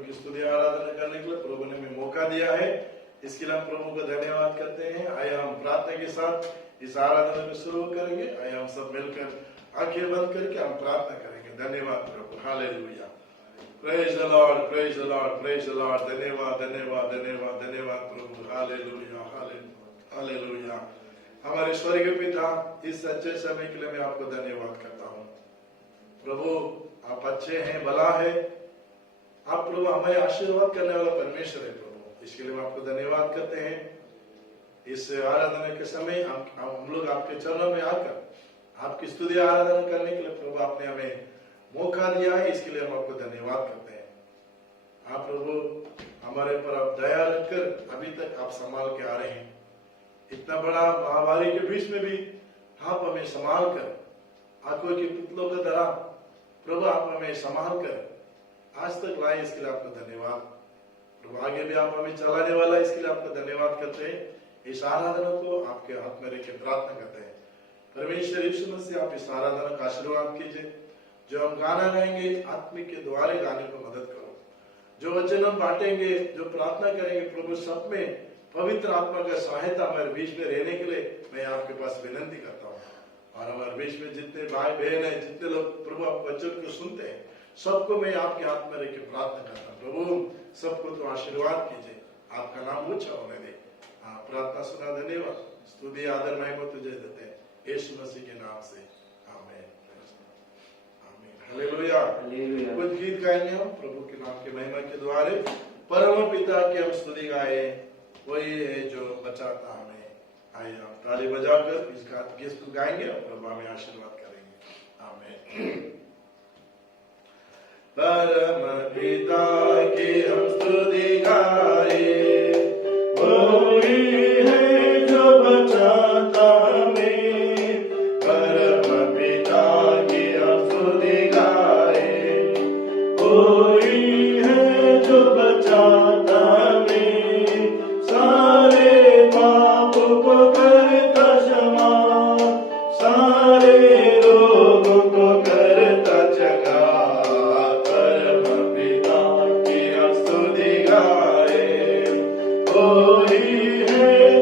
की स्तुति आराधना करने के लिए प्रभु ने हमें मौका दिया है, इसके लिए हम प्रभु को धन्यवाद करते हैं। आइए हम प्रार्थना के साथ इस आराधना को शुरू करेंगे। आइए हम सब मिलकर आंखें बंद करके हम प्रार्थना करेंगे। धन्यवाद प्रभु, hallelujah, praise the lord, praise the lord, praise the lord. धन्यवाद धन्यवाद धन्यवाद धन्यवाद प्रभु, हालेलुया हालेलुया। हमारे स्वर्गीय पिता, इस अच्छे समय के लिए मैं आपको धन्यवाद करता हूँ प्रभु। आप अच्छे हैं, भला है, आप प्रभु हमें आशीर्वाद करने वाला परमेश्वर है प्रभु, इसके लिए हम आपको धन्यवाद करते हैं। इस आराधना के समय हम लोग आपके चरणों में आकर आपकी स्तुति आराधना करने के लिए प्रभु आपने हमें मौका दिया है, इसके लिए हम आपको धन्यवाद करते हैं। आप प्रभु हमारे पर आप दया रखकर अभी तक आप संभाल के आ रहे हैं। इतना बड़ा महामारी के बीच में भी आप हमें संभाल कर, आंखों के पुतलों का तरह प्रभु आप हमें संभाल कर आज तक लाए, इसके लिए आपको धन्यवाद प्रभु। आगे भी आप हमें चलाने वाला, इसके लिए आपको धन्यवाद करते हैं। इस आराधना को आपके हाथ में रख प्रार्थना करते हैं। परमेश्वर यीशु मसीह आप इस आराधना का आशीर्वाद कीजिए। जो हम गाना गाएंगे, आत्मिक के द्वारे गाने को मदद करो। जो वचन हम बांटेंगे, जो प्रार्थना करेंगे प्रभु, सब में पवित्र आत्मा का सहायता हमारे बीच में रहने के लिए मैं आपके पास विनती करता हूँ। और हमारे बीच में जितने भाई बहन है, जितने लोग प्रभु आप वचन को सुनते हैं, सबको मैं आपके हाथ में रख के प्रार्थना करता हूँ प्रभु। सबको तो आशीर्वाद कीजिए, आपका नाम ऊंचा होने दे। प्रार्थना सुना, धन्यवाद, स्तुति आदर महिमा तुझे देते हैं यीशु मसीह के नाम से, आमीन आमीन हालेलुया। कुछ गीत गाएंगे हम प्रभु के नाम के महिमा के द्वारे। परम पिता की हम स्तुति गाए, वही है जो बचाता हमें। आइए हम ताली बजाकर इस गीत को गाएंगे और प्रभु हमें आशीर्वाद करेंगे, आमीन। परम पिता की हम स्तुति गाए, वही है जो बचाता हमें। परम पिता की हम स्तुति गाए, वही है जो बचाता हमें। सारे पाप को करता क्षमा, सारे रोगों को करता चंगा। परम पिता की हम स्तुति गाए, वही है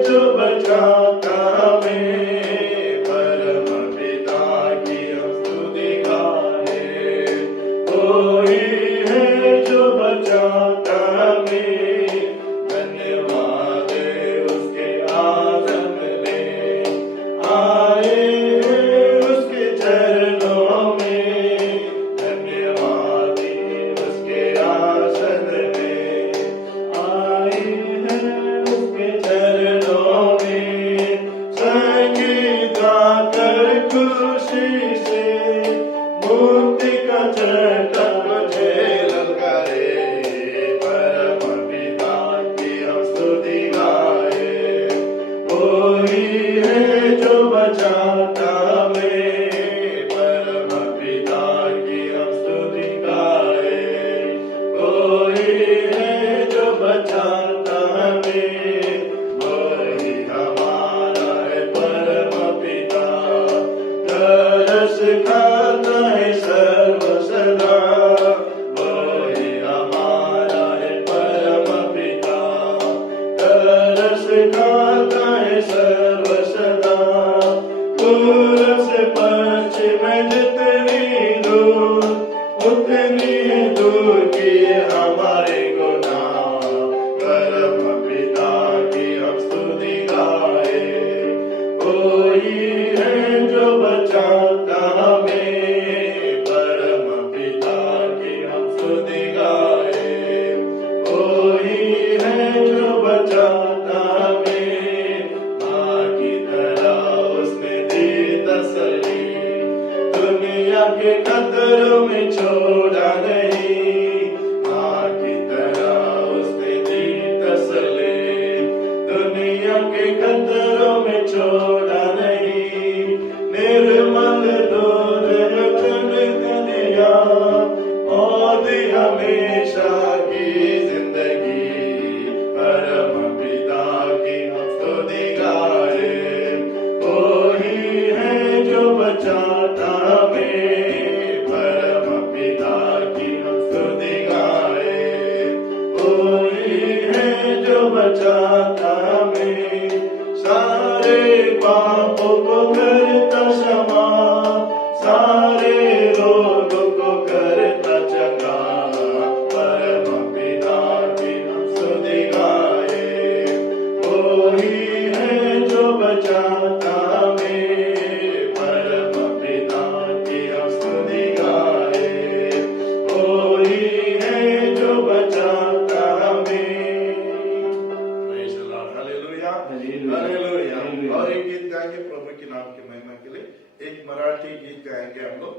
एक मराठी गीत गाएंगे हम लोग।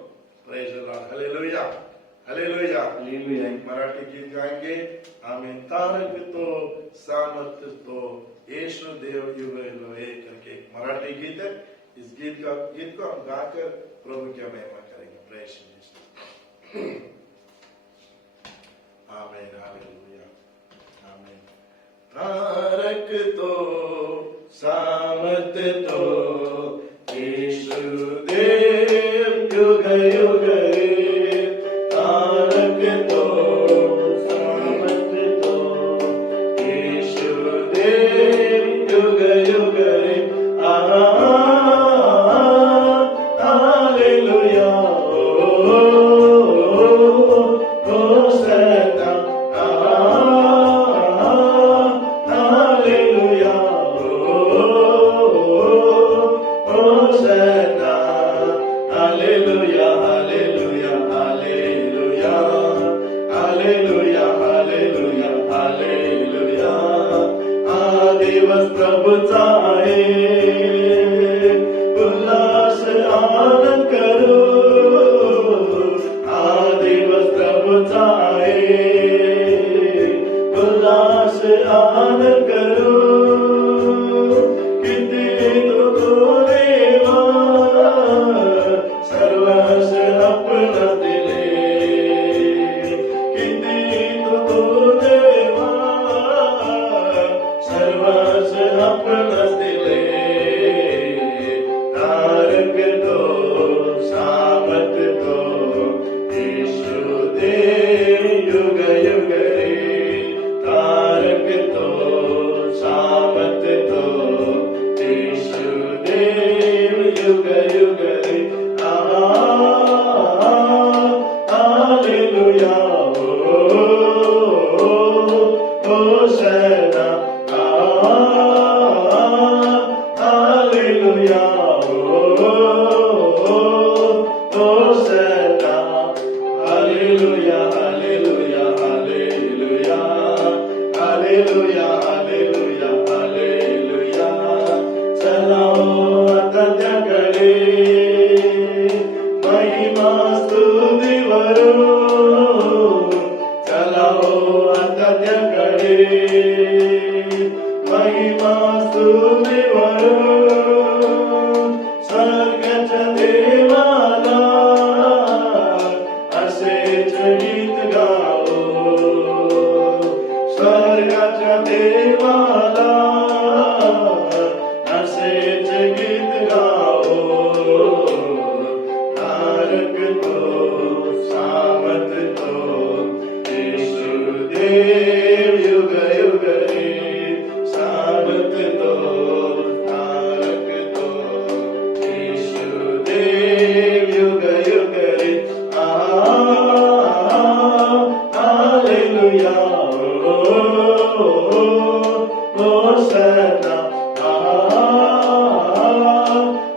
Praise the Lord, hallelujah hallelujah hallelujah. एक मराठी गीत गाएंगे, आमीन। तारक तो सामर्थ तो यीशु देव युग लोहे करके एक मराठी गीत है। इस गीत को हम गाकर प्रभु की महिमा करेंगे। प्रेज यीशु, आमीन हालेलुया आमीन। तारक तो सामर्थ तो यीशु देव युग युग रे। तारक तो सामर्थ तो यीशु देव युग युग रे। Hallelujah Hosanna, hallelujah Hosanna, hallelujah hallelujah hallelujah hallelujah hallelujah hallelujah. हा दिवस प्रभूचा आहे, उल्हास आनंद करू। हा दिवस प्रभूचा आहे, उल्हास आनंद करू। किती तो देवा सर्वस आपला दिले, किती तो देवा सर्वस आपला दिले। तारक तो सामर्थ तो यीशु देव युग युग रे। तारक तो सामर्थ तो यीशु देव युग युग रे। Hallelujah Hosanna, hallelujah Hosanna, hallelujah hallelujah hallelujah hallelujah hallelujah hallelujah. चला हो आता त्याकडे, महिमा स्तुतीवरून। चला हो आता त्याकडे, महिमा स्तुतीवरून। स्वर्गाच्या देवाला असेच गीत गाओ, स्वर्गाच्या देवाला असेच गीत गाओ। तारक तो सामर्थ तो यीशु देव युग युग रे। सामर्थ तो तारक तो यीशु देव युग युग रे। Hallelujah Hosanna,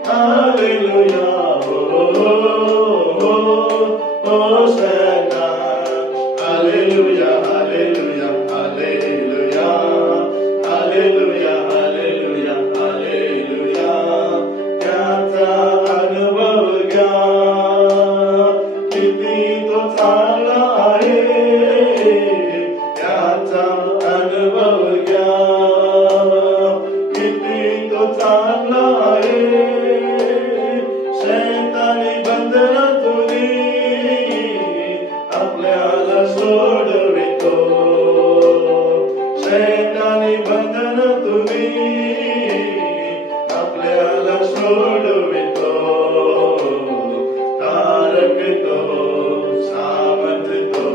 hallelujah Hosanna, hallelujah hallelujah hallelujah hallelujah hallelujah hallelujah. त्याचा अनुभव घ्या, किती तो चांगला आहे। त्याचा अनुभव घ्या, किती तो चांगला आहे। शैतानी बंधनातुनी आपल्याला सोडवितो, शैतानी बंधनातुनी आपल्याला सोडवितो। तारक तो सामर्थ तो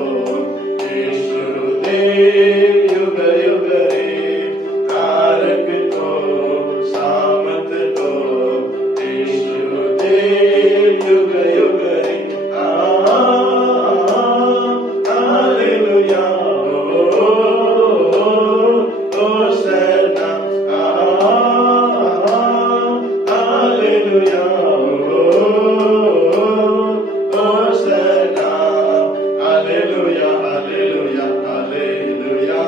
यीशु देव युग युग रे। तारक तो सामर्थ तो यीशु देव युग युग रे। Hallelujah Hosanna, hallelujah Hosanna, hallelujah hallelujah hallelujah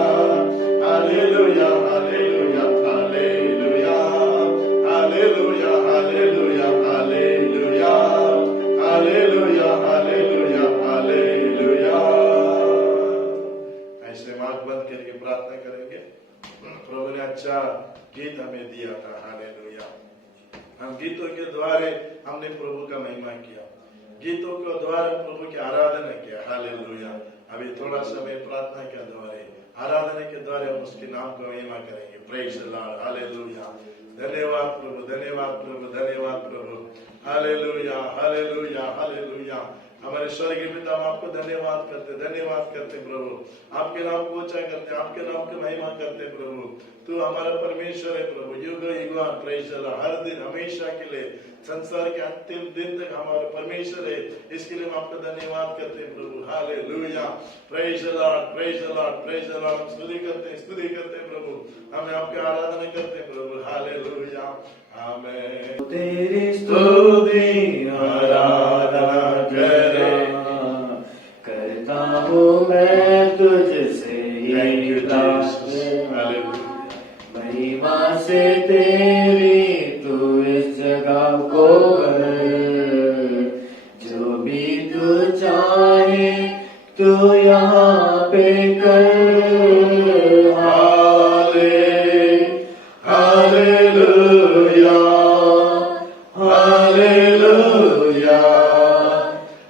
आंख बंद करके प्रार्थना करेंगे। प्रभु ने अच्छा गीत हमें दिया था, हालेलुया। हम गीतों के द्वारा हमने प्रभु का महिमा किया, गीतों के द्वारा प्रभु की आराधना किया, हालेलुया। अभी थोड़ा समय प्रार्थना के द्वारा, आराधना के द्वारा हम उसके नाम को महिमा करेंगे। Praise the Lord, hallelujah. धन्यवाद प्रभु, धन्यवाद प्रभु, धन्यवाद प्रभु, हालेलुया, हालेलुया, हालेलुया। हमारे स्वर्गीय पिता, हम आपको धन्यवाद करते प्रभु, आपके नाम को ऊंचा करते, आपके नाम की महिमा करते प्रभु। तू हमारा परमेश्वर है प्रभु, युग युगान, प्रेज द लॉर्ड। हर दिन हमेशा के लिए संसार के अंतिम दिन तक हमारा परमेश्वर है, इसके लिए हम आपको धन्यवाद करते हैं प्रभु, hallelujah. Praise the lord, praise the lord, praise the lord. स्तुति करते प्रभु, हमें आपकी आराधना करते प्रभु, हालेलुया, आमीन। तेरी स्तुति आराधना करता हूँ मैं तुझसे, महिमा से तेरी तू इस जगह को जो भी तू चाहे तू यहाँ पे कर। Hallelujah, hallelujah,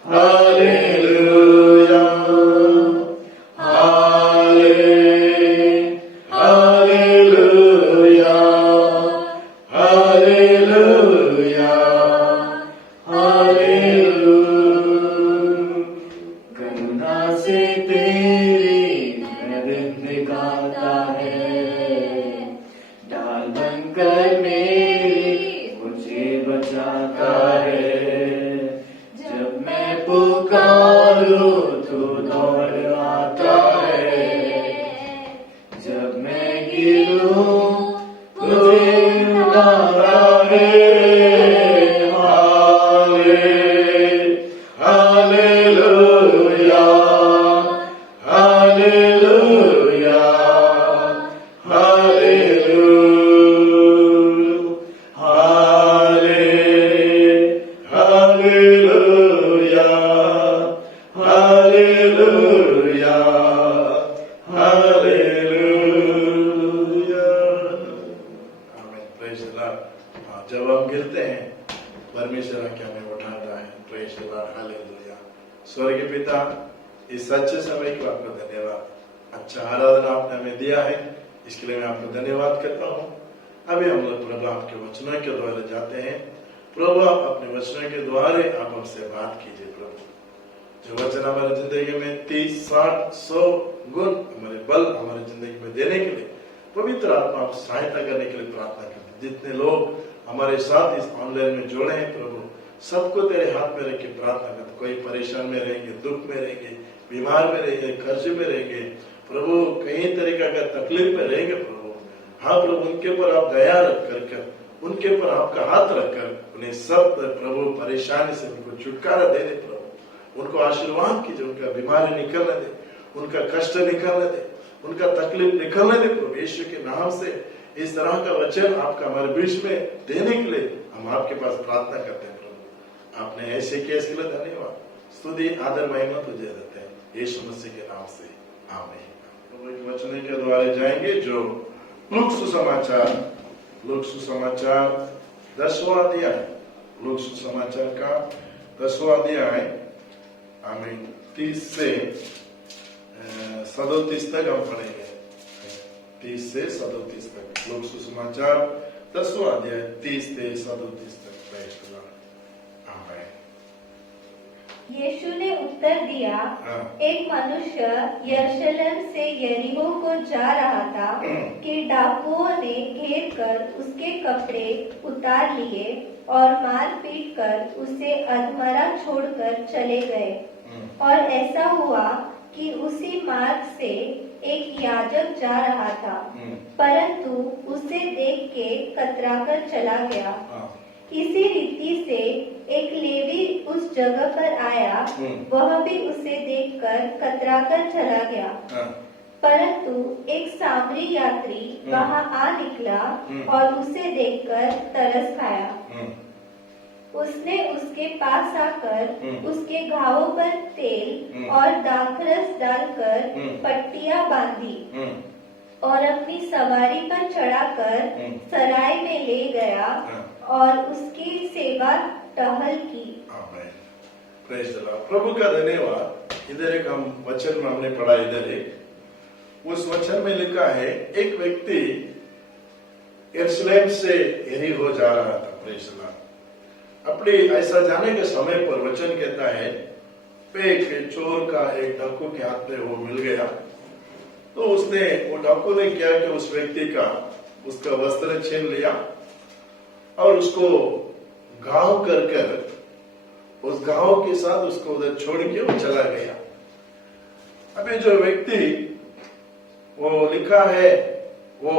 hallelujah, hallelujah, hallelujah, hallelujah. करुणा से तेरी मैं दिन दिखाता है, डाल बनकर मेरी मुझे बचाता है। जब मैं पुकारूं तू दौड़ आता है, जब मैं गिरूं मुझे उठाता है। Hallelujah, hallelujah, hallelujah, hallelujah, hallelujah, amen. Praise the lord. जब हम गिरते हैं परमेश्वर आके हमें उठाता है, प्रेज द लॉर्ड, हालेलुया। स्वर्गीय पिता, इस सच्चे समय को आपका धन्यवाद, अच्छा आराधना आपने हमें दिया है, इसके लिए मैं आपको धन्यवाद करता हूँ। अभी हम लोग प्रभु आपके वचनों के द्वारा जाते हैं। प्रभु आप अपने वचनों के द्वारा आप हमसे बात कीजिए प्रभु। जो वचन हमारी जिंदगी में 30, 60, 100 गुण हमारे बल हमारी जिंदगी में देने के लिए पवित्र आत्मा आप सहायता करने के लिए प्रार्थना करते हैं। जितने लोग हमारे साथ इस ऑनलाइन में जुड़े हैं प्रभु, सबको तेरे हाथ में रख के प्रार्थना करते। कोई परेशान में रहेंगे, दुख में रहेंगे, बीमार में रहेंगे, कर्ज में रहेंगे प्रभु, कई तरीका का तकलीफ में रहेंगे प्रभु। हाँ प्रभु, उनके ऊपर आप दया रख कर उनके ऊपर आपका हाथ रखकर उन्हें सब प्रभु परेशानी से उनको छुटकारा दे दे प्रभु। उनको आशीर्वाद कीजिए, उनका बीमारी निकलने दे, उनका कष्ट निकलने दे, उनका तकलीफ निकलने दे प्रभु। यीशु के नाम से इस तरह का वचन आपका हमारे बीच में देने के लिए हम आपके पास प्रार्थना करते हैं प्रभु। आपने ऐसे किया, इसके लिए धन्यवाद, स्तुति, आदर, महिमा तुझे देते हैं यीशु मसीह के नाम से, आमीन। वचन के द्वारा जाएंगे जो लूक सुसमाचार 10वां अध्याय, लूक सुसमाचार का 10वां अध्याय, आमीन, 30 से 37 तक हम पढ़ेंगे। 30 से 37 तक लूक सुसमाचार 10वां अध्याय 30 से 37 तक। यीशु ने उत्तर दिया, एक मनुष्य यरूशलेम से यरीहो को जा रहा था कि डाकुओं ने घेर कर उसके कपड़े उतार लिए और मार पीट कर उसे अधमरा छोड़कर चले गए। और ऐसा हुआ कि उसी मार्ग से एक याजक जा रहा था, परंतु उसे देख के कतराकर चला गया। इसी रीति से एक लेवी उस जगह पर आया, वह भी उसे देखकर कतराकर चला गया। परंतु एक सामरी यात्री वहां आ निकला और उसे देखकर तरस खाया। उसने उसके पास आकर उसके घावों पर तेल और दाखरस डालकर पट्टियां बांधी और अपनी सवारी पर चढ़ाकर सराय में ले गया और उसकी सेवा टहल की। Praise the Lord. प्रभु का धन्यवाद। इधर एक हम वचन में हमने पढ़ा, इधर एक उस वचन में लिखा है, एक व्यक्ति यरूशलेम से यरीहो जा रहा था। Praise the Lord. अपने ऐसा जाने के समय पर वचन कहता है, एक चोर का एक डाकू के हाथ में वो मिल गया। तो वो डाकू ने क्या कि उस व्यक्ति का उसका वस्त्र छीन लिया और उसको घाव कर उस घाव के साथ उसको उधर छोड़ के वो चला गया। अभी जो व्यक्ति वो लिखा है, वो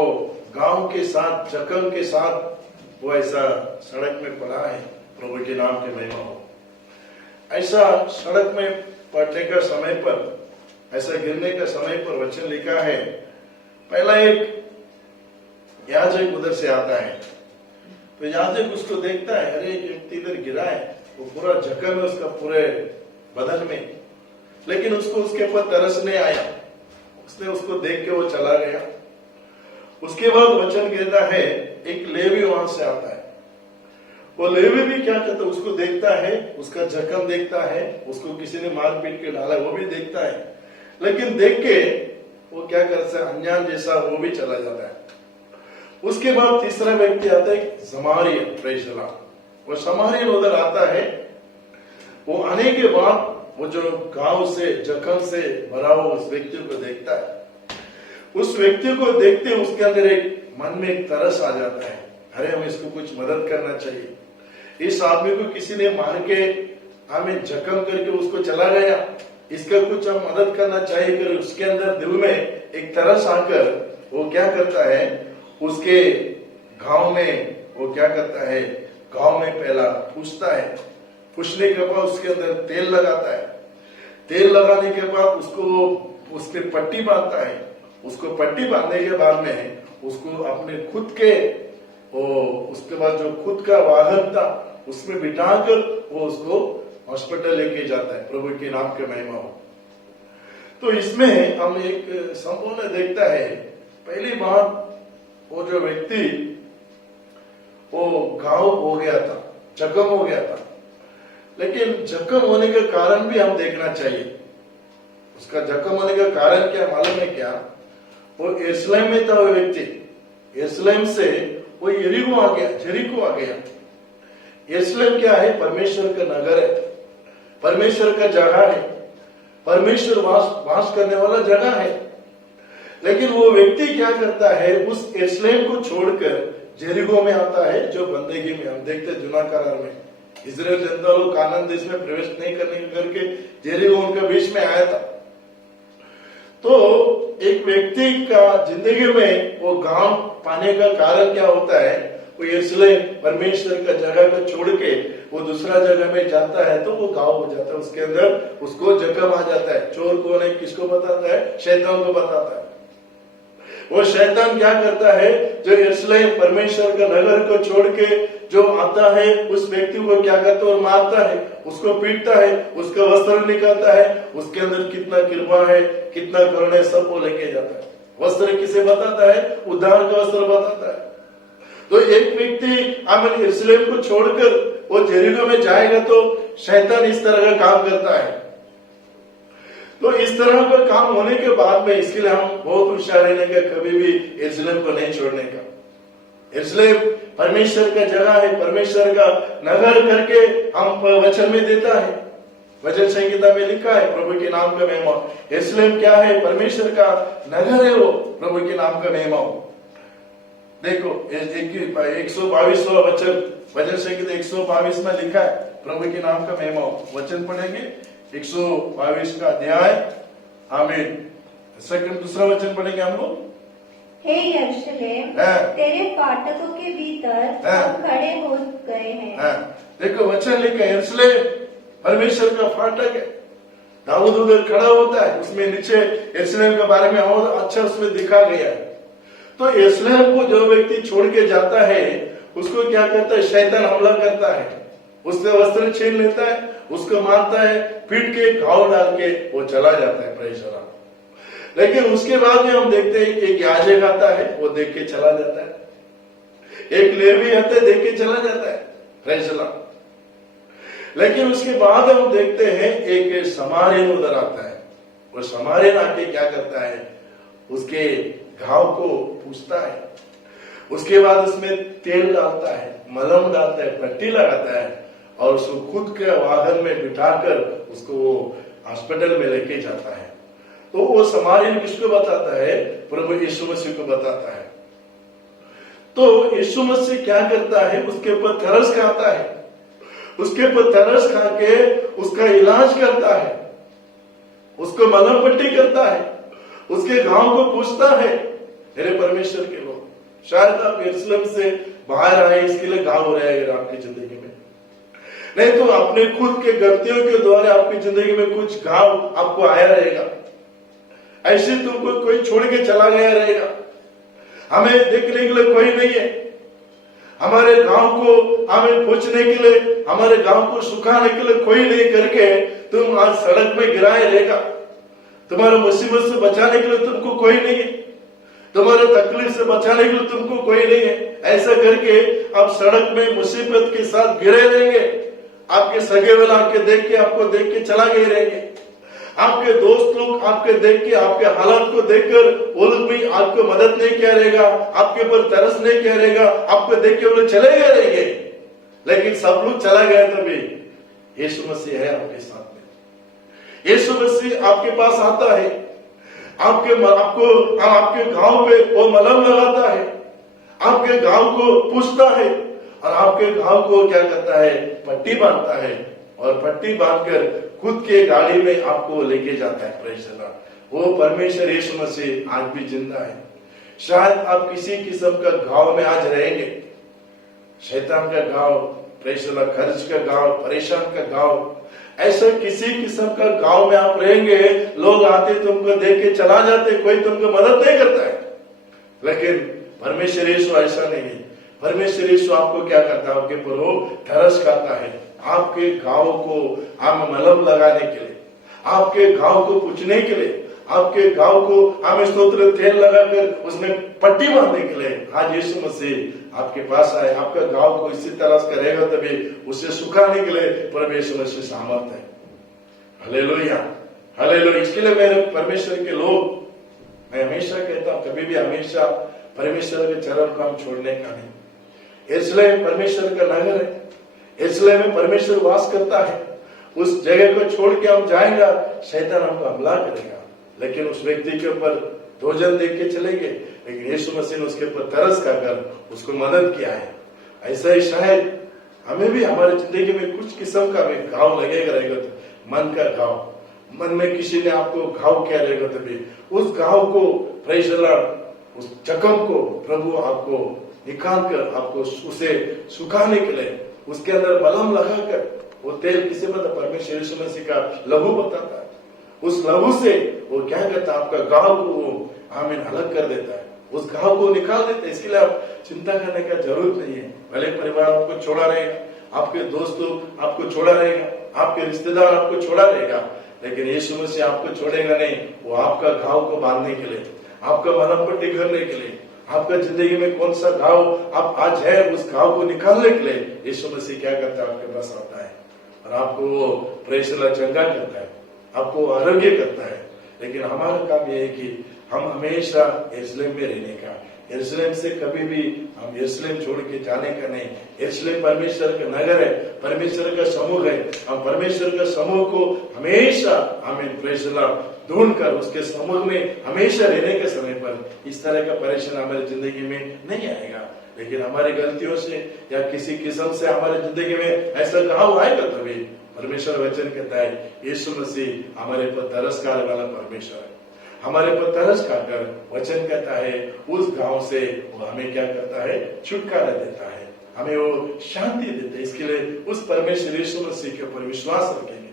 गांव के साथ जख्म के साथ वो ऐसा सड़क में पड़ा है। प्रभु के नाम की महिमा हो। ऐसा सड़क में पड़ने का समय पर, ऐसा गिरने का समय पर वचन लिखा है, पहला एक याजक उधर से आता है। तो याजक उसको देखता है, अरे एक व्यक्ति इधर गिरा है, वो पूरा जख्म है उसका पूरे बदन में, लेकिन उसको उसके ऊपर तरस नहीं आया। उसने उसको देख के वो चला गया। उसके बाद वचन कहता है, एक लेवी वहां से आता है। वो लेवी भी क्या कहता है, उसको देखता है, उसका जख्म देखता है, उसको किसी ने मार पीट के डाला वो भी देखता है, लेकिन देख के वो क्या करता है, अनजान जैसा वो भी चला जाता है। उसके बाद तीसरा व्यक्ति आता है, समारियन। Praise the Lord. वो समारियन उधर आता है। वो आने के बाद वो जो गांव से जख्म से भरा हुआ उस व्यक्ति को देखता है। उस व्यक्ति को देखते उसके अंदर एक मन में एक तरस आ जाता है, अरे हमें इसको कुछ मदद करना चाहिए। इस आदमी को किसी ने मार के हमें जख्म करके उसको चला गया, इसका कुछ हम मदद करना चाहिए कर उसके अंदर दिल में एक तरस आकर वो क्या करता है, उसके गांव में वो क्या करता है, गांव में पहला पूछता है। पूछने के बाद उसके अंदर तेल लगाता है। तेल लगाने के बाद उसको उसके पट्टी बांधता है। उसको पट्टी बांधने के बाद में उसको अपने खुद के उसके बाद जो खुद का वाहन था उसमें बिठाकर वो उसको हॉस्पिटल लेके जाता है। प्रभु के नाम के महिमा हो। तो इसमें हम एक संपूर्ण देखता है, पहली बात वो जो व्यक्ति वो घाव हो गया था, जख्म हो गया था, लेकिन जख्म होने का कारण भी हम देखना चाहिए। उसका जख्म होने का कारण क्या मालूम है क्या? वो यरूशलेम में था। वो व्यक्ति यरूशलेम से वो यरीहो आ गया, जेरिको आ गया। यरूशलेम क्या है? परमेश्वर का नगर है, परमेश्वर का जगह है, परमेश्वर वास करने वाला जगह है। लेकिन वो व्यक्ति क्या करता है, उस यरूशलेम को छोड़कर जेरिको में आता है, जो बंदगी में हम देखते जुना करार में इजराइल जनता लोग कानान देश में प्रवेश नहीं करने करके जेरिको उनके बीच में आया था। तो एक व्यक्ति का जिंदगी में वो गांव पाने का कारण क्या होता है? वो यरूशलेम परमेश्वर का जगह को छोड़ के वो दूसरा जगह में जाता है, तो वो गांव हो जाता है। उसके अंदर उसको जख्म आ जाता है। चोर कौन है? किसको बताता है? शैतान को बताता है। वो शैतान क्या करता है, जो यरूशलेम परमेश्वर का नगर को छोड़ के जो आता है उस व्यक्ति को क्या करता है? और मारता है, उसको पीटता है, उसका वस्त्र निकालता है। उसके अंदर कितना कृपा है, कितना करुणा है, सब वो लेके जाता है। वस्त्र किसे बताता है? उद्धार का वस्त्र बताता है। तो एक व्यक्ति आमिन यरूशलेम को छोड़कर वो जेरिको में जाएगा तो शैतान इस तरह का काम करता है। तो इस तरह का काम होने के बाद में इसके लिए हम बहुत होशियार रहने का, कभी भी यरूशलेम को नहीं छोड़ने का। यरूशलेम परमेश्वर का जगह है, परमेश्वर का नगर करके हम वचन में देता है। वचन संहिता में लिखा है, प्रभु के नाम का महिमा। यरूशलेम क्या है? परमेश्वर का नगर है, वो प्रभु के नाम का महिमा हो। देखो 122वां वचन संहिता 122 में लिखा है, प्रभु के नाम का महिमा हो। वचन पढ़ेंगे 122 का अध्याय। आमीन। दूसरा वचन पढ़ेंगे हम लोग। हे यरूशलेम, तेरे फाटकों के भीतर हम खड़े हो गए हैं। देखो वचन लिखा है, यरूशलेम परमेश्वर का फाटक है। दाऊद उधर खड़ा होता है, उसमें नीचे यरूशलेम के बारे में और अच्छा उसमें दिखा गया है। तो यरूशलेम को जो व्यक्ति छोड़ के जाता है उसको क्या करता है? शैतान हमला करता है। उससे वस्त्र छीन लेता है, उसको मारता है, पीट के घाव डाल के वो चला जाता है। Praise the Lord. लेकिन उसके बाद में हम देखते हैं कि एक याजक आता है, वो देख के चला जाता है। एक लेवी आता है, देख के चला जाता है। Praise the Lord. लेकिन उसके बाद हम देखते हैं एक समारियन उधर आता है। वो समारियन आके क्या करता है, उसके घाव को पूछता है, उसके बाद उसमें तेल डालता है, मलहम डालता है, पट्टी लगाता है और उसको खुद के वाहन में बिठाकर उसको वो हॉस्पिटल में लेके जाता है। तो वो समारियन किसको बताता है? प्रभु यीशु मसीह को बताता है। तो यीशु मसीह क्या करता है, उसके ऊपर तरस खाता है, उसके ऊपर तरस खा के उसका इलाज करता है, उसको मलहम पट्टी करता है, उसके घाव को पूछता है। मेरे परमेश्वर के लोग, शायद आप यरूशलेम से बाहर आए इसके लिए घाव हो रहा है अगर आपकी जिंदगी में, नहीं तो अपने खुद के गलतियों के द्वारा आपकी जिंदगी में कुछ घाव आपको आया रहेगा। ऐसे तुमको कोई छोड़ के चला गया रहेगा, हमें देखने के लिए कोई नहीं है, हमारे गांव को हमें पूछने के लिए, हमारे गांव को सुखाने के लिए कोई नहीं करके तुम आज सड़क में गिराए रहेगा। तुम्हारे मुसीबत से बचाने के लिए तुमको कोई नहीं है, तुम्हारे तकलीफ से बचाने के लिए तुमको कोई नहीं है। ऐसा करके आप सड़क में मुसीबत के साथ गिरे रहेंगे। आपके सगे वाला आपको देख के चला गए रहेंगे। आपके दोस्त लोग आपके देख के, आपके हालात को देखकर वो लोग भी आपको मदद नहीं किया रहेगा, आपके ऊपर तरस नहीं किया रहेगा, आपको देख के वो लोग चले गए रहेंगे। लेकिन सब लोग चला गया तभी यीशु मसीह है आपके साथ में। यीशु मसीह आपके पास आता है, आपके घाव पे वो मलहम लगाता है, आपके घाव को पूछता है और आपके घाव को क्या करता है, पट्टी बांधता है और पट्टी बांधकर खुद के गाड़ी में आपको लेके जाता है। Praise the Lord. वो परमेश्वर यीशु मसीह आज भी जिंदा है। शायद आप किसी किस्म का घाव में आज रहेंगे, शैतान का घाव, प्रेज़ द लॉर्ड, खर्च का घाव, परेशान का घाव, ऐसा किसी किस्म का गांव में आप रहेंगे। लोग आते तुमको देख के चला जाते, कोई तुमको मदद नहीं करता है। लेकिन परमेश्वर यीशु ऐसा नहीं है। परमेश्वर यीशु आपको क्या करता है, आपके ऊपर वो तरस खाता है, आपके घाव को हम मलहम लगाने के लिए, आपके घाव को पूछने के लिए, आपके घाव को हमें स्तोत्र तेल लगाकर उसमें पट्टी बांधने के लिए आज यीशु मसीह आपके पास आए। आपका घाव को इसी तरह करेगा तभी उसे सुखाने के लिए परमेश्वर मसीह सामर्थ है। Hallelujah, hallelujah. इसके लिए मेरे परमेश्वर के लोग, मैं हमेशा कहता हूं, कभी भी हमेशा परमेश्वर के चरण को हम छोड़ने का नहीं। इसलिए परमेश्वर का नगर है, इसलिए में परमेश्वर वास करता है। उस जगह को छोड़ के हम जाएंगे, शैतान हमको हमला करेगा, लेकिन उस व्यक्ति के ऊपर भोजन देख के चलेंगे। लेकिन यीशु मसीह ने उसके ऊपर तरस कर उसको मदद किया है। ऐसा ही शायद हमें भी हमारी जिंदगी में कुछ किस्म का भी घाव लगेगा रहेगा, तो मन का घाव, मन में किसी ने आपको घाव किया रहेगा, तभी उस घाव को, प्रेज़ द लॉर्ड, उस जख्म को प्रभु आपको निकाल कर आपको उसे सुखाने के लिए उसके अंदर मलहम लगाकर, वो तेल किसे पता, परमेश्वर यीशु मसीह का लहू बताता है। उस लहू से वो क्या करता है, आपका घाव को वो आमीन अलग कर देता है, उस घाव को निकाल देता है। इसके लिए आप चिंता करने का जरूरत नहीं है। भले परिवार आपको छोड़ा रहेगा, आपके दोस्त लोग आपको छोड़ा रहेगा, आपके रिश्तेदार आपको छोड़ा रहेगा, लेकिन यीशु मसीह आपको छोड़ेगा नहीं। वो आपका घाव को बांधने के लिए, आपका मलहम पट्टी करने के लिए, आपका जिंदगी में कौन सा घाव आप आज है, उस घाव को निकालने के लिए यीशु मसीह क्या करता है, आपके पास आता है और आपको वो प्रेज़ द लॉर्ड चंगा करता है, आपको आरोग्य करता है। लेकिन हमारा काम यह है कि हम हमेशा यरूशलेम में रहने का, यरूशलेम से कभी भी हम यरूशलेम छोड़ के जाने का नहीं। यरूशलेम परमेश्वर का नगर है, परमेश्वर का समूह है। हम परमेश्वर का समूह को हमेशा हमें प्रेज़ द लॉर्ड ढूंढ कर उसके समूह में हमेशा रहने के समय पर इस तरह का परेशान हमारी जिंदगी में नहीं आएगा। लेकिन हमारी गलतियों से या किसी किस्म से हमारी जिंदगी में ऐसा घाव आएगा, तभी परमेश्वर वचन कहता है यीशु मसीह हमारे पर तरस खाने वाला परमेश्वर है। हमारे पर तरस खाकर वचन कहता है उस घाव से वो हमें क्या करता है, छुटकारा देता है, हमें वो शांति देता है। इसके लिए उस परमेश्वर यीशु मसीह के ऊपर विश्वास रखेंगे।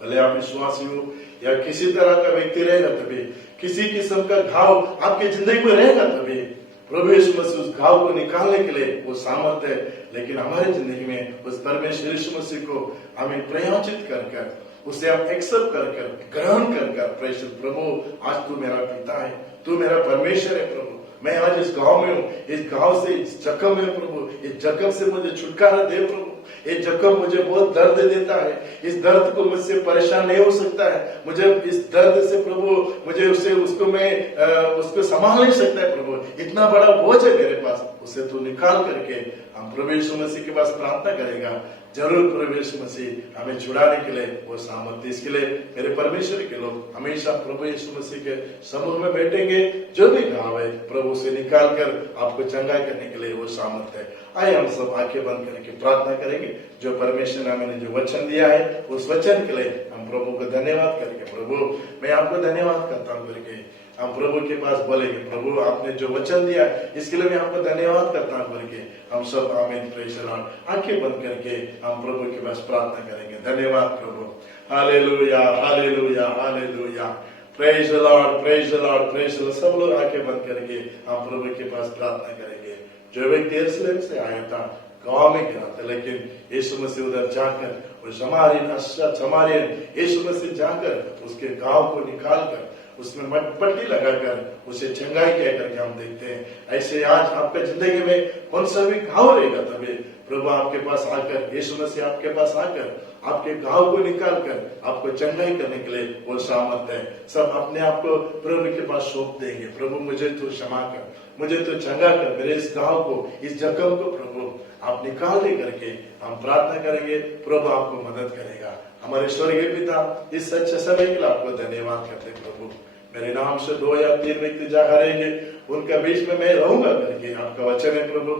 भले आप विश्वासी हो या किसी तरह का व्यक्ति रहेगा, तभी किसी किस्म का घाव आपकी जिंदगी में रहेगा, तभी प्रभु यीशु मसीह उस घाव को निकालने के लिए वो सामर्थ्य है, लेकिन हमारे जिंदगी में उस परमेश्वर यीशु मसीह को हमें प्रयोजित कर कर, उसे हम एक्सेप्ट कर कर, ग्रहण कर कर, प्रेषित प्रभु आज तू मेरा पिता है, तू मेरा परमेश्वर है प्रभु, मैं आज इस गांव में हूँ, इस गांव से इस जख्म में प्रभु, इस जख्म से मुझे छुटकारा दे प्रभु, ये जख्म मुझे बहुत दर्द देता है, इस दर्द को मुझसे परेशान नहीं हो सकता है, मुझे इस दर्द से प्रभु मुझे उसको संभाल नहीं सकता है प्रभु, इतना बड़ा बोझ है मेरे पास, उसे तू निकाल करके हम प्रभु यीशु मसीह के पास प्रार्थना करेगा, जरूर प्रभु यीशु मसीह हमें छुड़ाने के लिए वो सामर्थ्य। इसके लिए मेरे परमेश्वर के लोग हमेशा प्रभु यीशु मसीह के समूह में बैठेंगे, जो भी घाव है प्रभु से निकाल कर आपको चंगा करने के लिए वो सामर्थ्य है। आइए हम सब आंखें बंद करके प्रार्थना करेंगे, जो परमेश्वर ने हमें जो वचन दिया है उस वचन के लिए हम प्रभु को धन्यवाद करेंगे। प्रभु मैं आपको धन्यवाद करता हूँ करके हम प्रभु के पास बोलेंगे, प्रभु आपने जो वचन दिया है इसके लिए मैं आपको धन्यवाद करता हूँ करके हम सब आमीन प्रेज़ द लॉर्ड, आंखें बंद करके हम प्रभु के पास प्रार्थना करेंगे। धन्यवाद प्रभु, hallelujah hallelujah hallelujah, praise the lord praise the lord praise the lord. सब लोग आंखें बंद करके हम प्रभु के पास प्रार्थना करेंगे। जो व्यक्ति यरूशलेम से आया था, गांव में गिरा था, लेकिन यीशु मसीह उधर जाकर वो समारियन यीशु मसीह जाकर उसके गांव को निकाल कर उसमें पट्टी लगाकर उसे चंगाई किया करके हम देखते हैं। ऐसे आज आपका जिंदगी में कौन सा भी घाव रहेगा, तभी प्रभु आपके पास आकर, यीशु मसीह आपके पास आकर आपके घाव को निकाल कर आपको चंगाई करने के लिए वो सामर्थ्य है। सब अपने आप को प्रभु के पास सौंप देंगे, प्रभु मुझे तो क्षमा कर, मुझे तो चंगा कर, मेरे इस घाव को, इस जख्म को प्रभु आप निकाल दे करके हम प्रार्थना करेंगे। प्रभु आपको मदद करेगा। हमारे स्वर्गीय पिता, इस अच्छे समय के लिए आपको धन्यवाद करते प्रभु, मेरे नाम से 2 या 3 व्यक्ति जहाँ रहेंगे उनका बीच में मैं रहूंगा करके आपका वचन है प्रभु।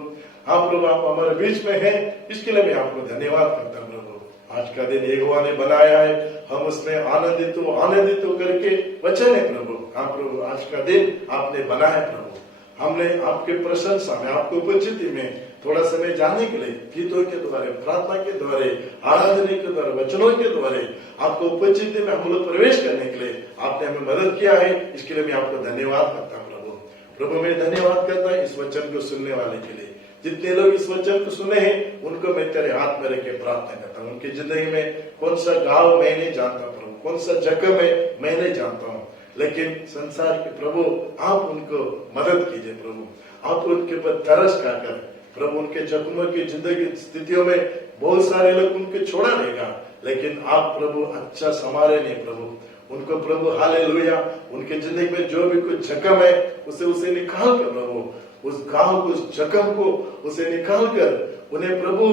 हाँ प्रभु आप हमारे बीच में हैं, इसके लिए मैं आपको धन्यवाद करता हूँ प्रभु। आज का दिन यहोवा ने बनाया है, हम उसमें आनंदित हो करके वचन है प्रभु। हाँ प्रभु आज का दिन आपने बनाया प्रभु, हमने आपके प्रशंसा में, आपको उपस्थिति में थोड़ा समय जाने के लिए गीतों के द्वारा, प्रार्थना के द्वारा, आराधना के द्वारा, वचनों के द्वारा आपको उपस्थिति में हम लोग प्रवेश करने के लिए आपने हमें मदद किया है। इसके लिए मैं आपको धन्यवाद करता हूँ प्रभु। प्रभु मैं धन्यवाद करता हूँ इस वचन को सुनने वाले के लिए, जितने लोग इस वचन को सुने हैं उनको मैं तेरे हाथ में रख के प्रार्थना करता हूँ। उनकी जिंदगी में कौन सा घाव मैं नहीं जानता प्रभु, कौन सा जख्म है मैं नहीं जानता हूँ, लेकिन संसार के प्रभु आप उनको मदद कीजिए प्रभु। आप उनके ऊपर तरस खाकर प्रभु, उनके जख्मों की जिंदगी स्थितियों में बहुत सारे लोग उनके छोड़ा रहेगा, लेकिन आप प्रभु अच्छा संभाले नहीं प्रभु उनको प्रभु। हालेलुया, उनके जिंदगी में जो भी कुछ जख्म है उसे निकाल कर प्रभु, उस घाव को, उस जख्म को उसे निकाल कर उन्हें प्रभु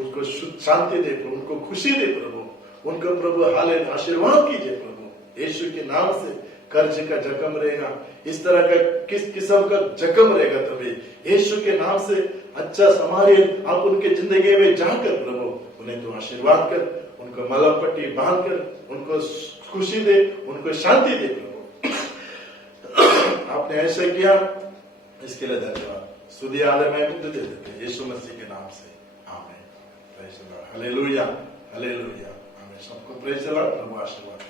उसको शांति दे, उनको खुशी दे प्रभु, उनको प्रभु हाले आशीर्वाद कीजिए प्रभु। यीशु के नाम से कर्ज का जख्म रहेगा, इस तरह का किस किस्म का जख्म रहेगा, तभी यीशु के नाम से अच्छा संभालिए। आप उनके जिंदगी में जाकर प्रभु उन्हें तो आशीर्वाद कर, उनको मलम पट्टी बांध कर उनको खुशी दे, उनको शांति दे प्रभु। आपने ऐसा किया, इसके लिए धन्यवाद। स्तुति आदर में दे देते यीशु मसीह के नाम से, आमीन। Praise the Lord, hallelujah hallelujah, आमीन। सबको प्रेज़ द लॉर्ड, प्रभु आशीर्वाद।